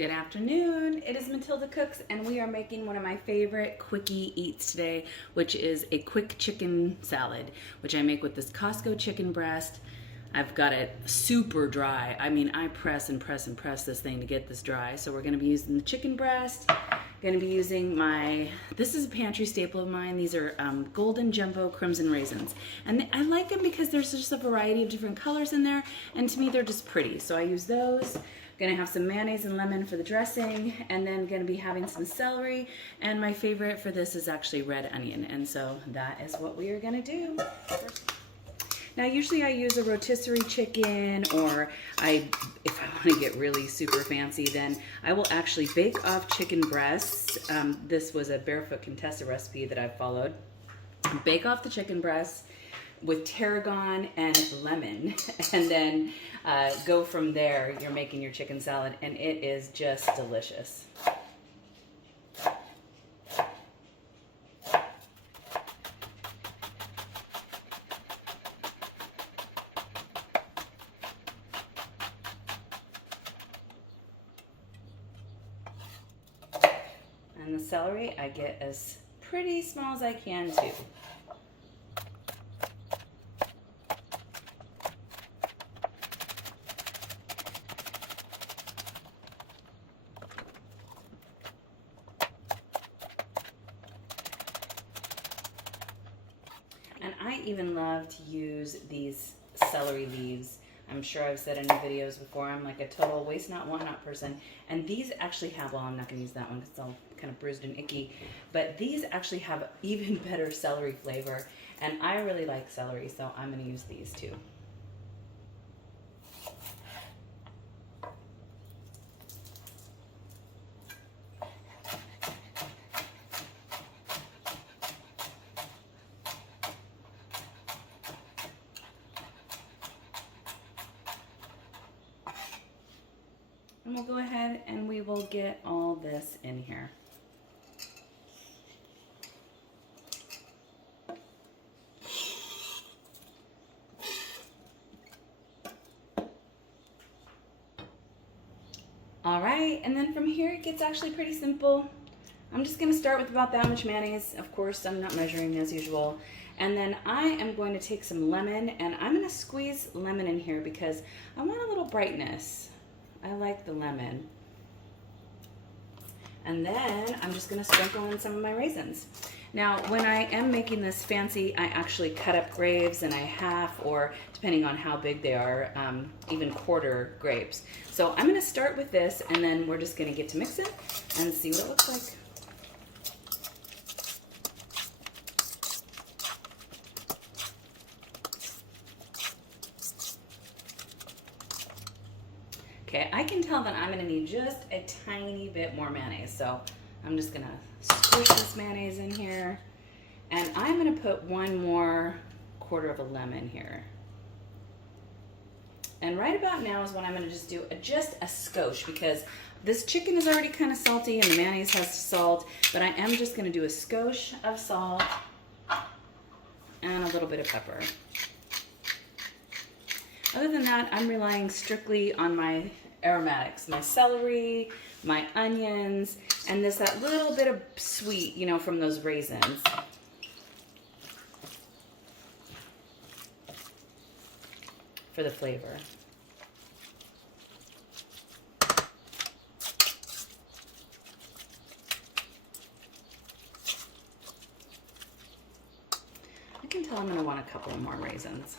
Good afternoon. It is Matilda Cooks, and we are making one of my favorite quickie eats today, which is a quick chicken salad, which I make with this Costco chicken breast. I've got it super dry. I mean, I press and press and press this thing to get this dry. So we're going to be using the chicken breast. Going to be using this is a pantry staple of mine. These are golden jumbo crimson raisins. And I like them because there's just a variety of different colors in there. And to me, they're just pretty. So I use those. Gonna have some mayonnaise and lemon for the dressing, and then gonna be having some celery, and my favorite for this is actually red onion, and so that is what we are gonna do. Now usually I use a rotisserie chicken, or if I wanna get really super fancy, then I will actually bake off chicken breasts. This was a Barefoot Contessa recipe that I've followed. Bake off the chicken breasts with tarragon and lemon, and then go from there. You're making your chicken salad, and it is just delicious. And the celery I get as pretty small as I can too. And I even love to use these celery leaves. I'm sure I've said in videos before, I'm like a total waste not, want not person. And these actually have, well, I'm not gonna use that one because it's all kind of bruised and icky, but these actually have even better celery flavor. And I really like celery, so I'm gonna use these too. And we'll go ahead and we will get all this in here. All right, and then from here it gets actually pretty simple. I'm just gonna start with about that much mayonnaise. Of course, I'm not measuring as usual. And then I am going to take some lemon, and I'm gonna squeeze lemon in here because I want a little brightness. I like the lemon. And then I'm just gonna sprinkle in some of my raisins. Now, when I am making this fancy, I actually cut up grapes and I half, or depending on how big they are, even quarter grapes. So I'm gonna start with this, and then we're just gonna get to mix it and see what it looks like. Okay, I can tell that I'm gonna need just a tiny bit more mayonnaise, so I'm just gonna squish this mayonnaise in here, and I'm gonna put one more quarter of a lemon here. And right about now is when I'm gonna just do just a skosh, because this chicken is already kind of salty and the mayonnaise has salt, but I am just gonna do a skosh of salt and a little bit of pepper. Other than that, I'm relying strictly on my aromatics, my celery, my onions, and that little bit of sweet, you know, from those raisins. For the flavor. I can tell I'm going to want a couple more raisins.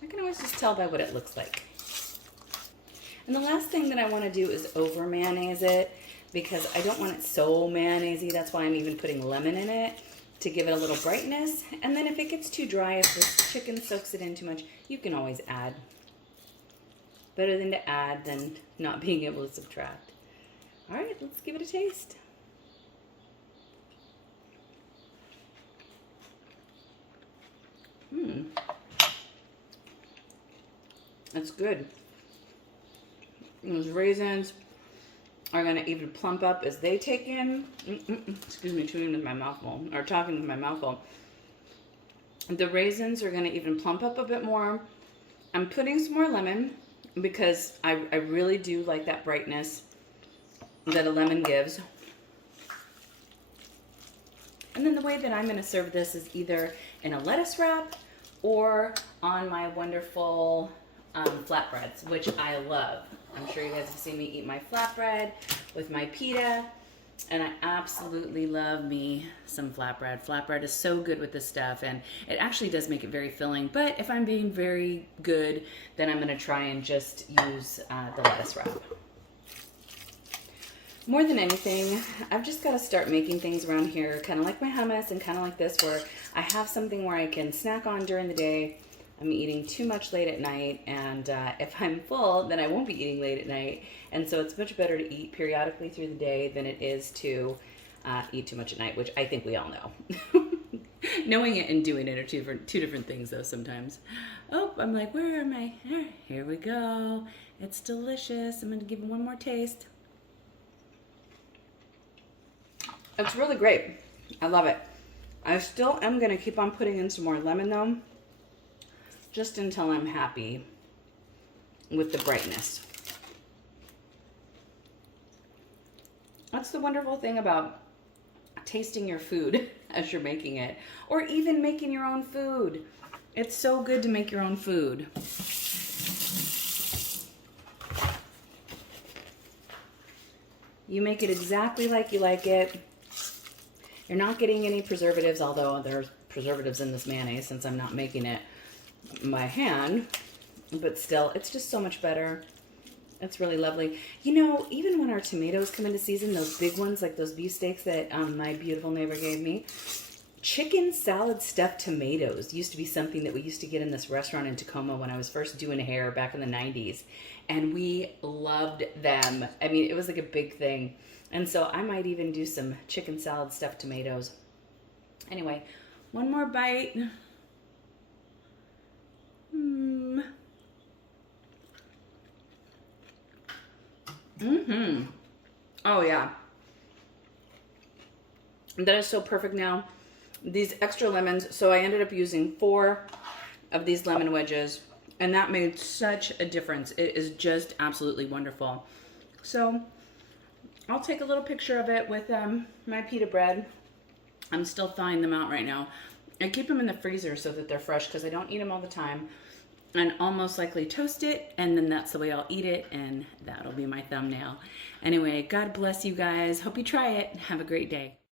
I can always just tell by what it looks like. And the last thing that I want to do is over mayonnaise it, because I don't want it so mayonnaisey. That's why I'm even putting lemon in it, to give it a little brightness. And then if it gets too dry, if the chicken soaks it in too much, you can always add. Better than to add than not being able to subtract. All right, let's give it a taste. That's good. Those raisins are gonna even plump up as they take in. Excuse me, chewing with my mouth full, or talking with my mouth full. The raisins are gonna even plump up a bit more. I'm putting some more lemon. because I really do like that brightness that a lemon gives. And then the way that I'm going to serve this is either in a lettuce wrap or on my wonderful flatbreads, which I love. I'm sure you guys have seen me eat my flatbread with my pita, and I absolutely love me some flatbread. Flatbread is so good with this stuff, and it actually does make it very filling, but if I'm being very good, then I'm going to try and just use the lettuce wrap. More than anything, I've just got to start making things around here, kind of like my hummus and kind of like this, where I have something where I can snack on during the day. I'm eating too much late at night, and if I'm full, then I won't be eating late at night. And so it's much better to eat periodically through the day than it is to eat too much at night, which I think we all know. Knowing it and doing it are two different things, though, sometimes. Oh, I'm like, where am I? Here we go. It's delicious. I'm going to give it one more taste. It's really great. I love it. I still am going to keep on putting in some more lemon, though, just until I'm happy with the brightness. That's the wonderful thing about tasting your food as you're making it, or even making your own food. It's so good to make your own food. You make it exactly like you like it. You're not getting any preservatives, although there's preservatives in this mayonnaise since I'm not making it by hand, but still, it's just so much better. It's really lovely. You know, even when our tomatoes come into season, those big ones, like those beefsteaks that my beautiful neighbor gave me, chicken salad stuffed tomatoes used to be something that we used to get in this restaurant in Tacoma when I was first doing hair back in the 90s, and we loved them. I mean, it was like a big thing. And so I might even do some chicken salad stuffed tomatoes. Anyway, one more bite. Oh yeah. That is so perfect now. These extra lemons, so I ended up using 4 of these lemon wedges, and that made such a difference. It is just absolutely wonderful. So I'll take a little picture of it with my pita bread. I'm still thawing them out right now. I keep them in the freezer so that they're fresh because I don't eat them all the time. And I'll most likely toast it, and then that's the way I'll eat it, and that'll be my thumbnail. Anyway, God bless you guys. Hope you try it. Have a great day.